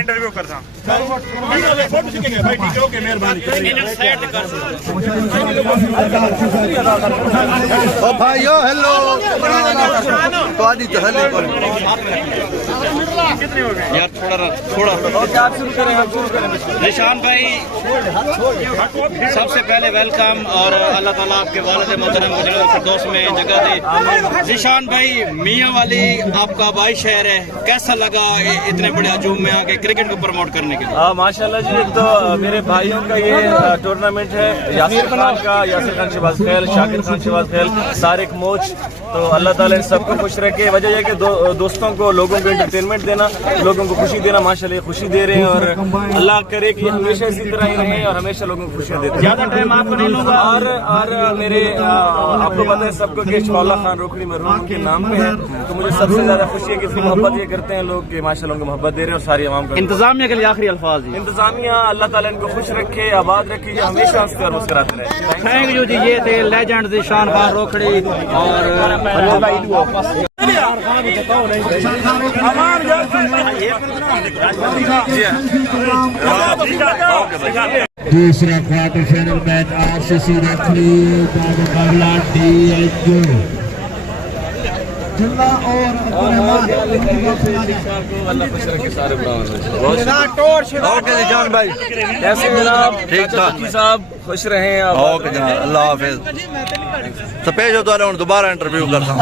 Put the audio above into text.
Interview करता भाइयों hello यार थोड़ा निशान भाई सबसे पहले वेलकम और अल्लाह ताला आपके वालिद मोहतरम फिरदौस में जगह दे। निशान भाई मियाँ वाली आपका भाई शहर है, कैसा लगा इतने बड़े हजूम में आके क्रिकेट को प्रमोट करने के लिए? माशाल्लाह जी, तो मेरे भाइयों का ये टूर्नामेंट है, यासिर खान शहबाज खेल, शाकिर खान शहबाज खेल, तारिक मोच। तो अल्लाह ताला इन सबको खुश रखे। वजह यह कि दोस्तों को, लोगों को एंटरटेनमेंट देना, लोगों को खुशी देना, माशाल्लाह खुशी दे रहे हैं और अल्लाह करे कि हमेशा इसी तरह ही रहे और हमेशा लोगों को खुशियां देते हैं। ज्यादा टाइम आपको नहीं लूंगा। और मेरे आपको पता है सबको कि शौला खान रोकड़ी मरहूम के नाम पे है, तो मुझे सबसे ज्यादा खुशी है कि इसकी मोहब्बत ये करते हैं लोग कि माशाल्लाह उनको मोहब्बत दे रहे हैं और सारी आवाम को। इंतजामिया के लिए आखिरी अल्फाज, इंतजामिया अल्लाह ताला इनको खुश रखे, आबाद रखे, हमेशा हंसते और मुस्कुराते रहे। थैंक यू जी। ये थे लेजेंड निशान खान रोकड़ी और दूसरा quarter final match RCC referee मुकाबला डीएचओ जिला और कैसे जनाब? ठीक ठाक साहब, खुश रहे हैं। ओके जनाब, अल्लाह हाफिज। सपेज हो तो दोबारा इंटरव्यू करता हूँ।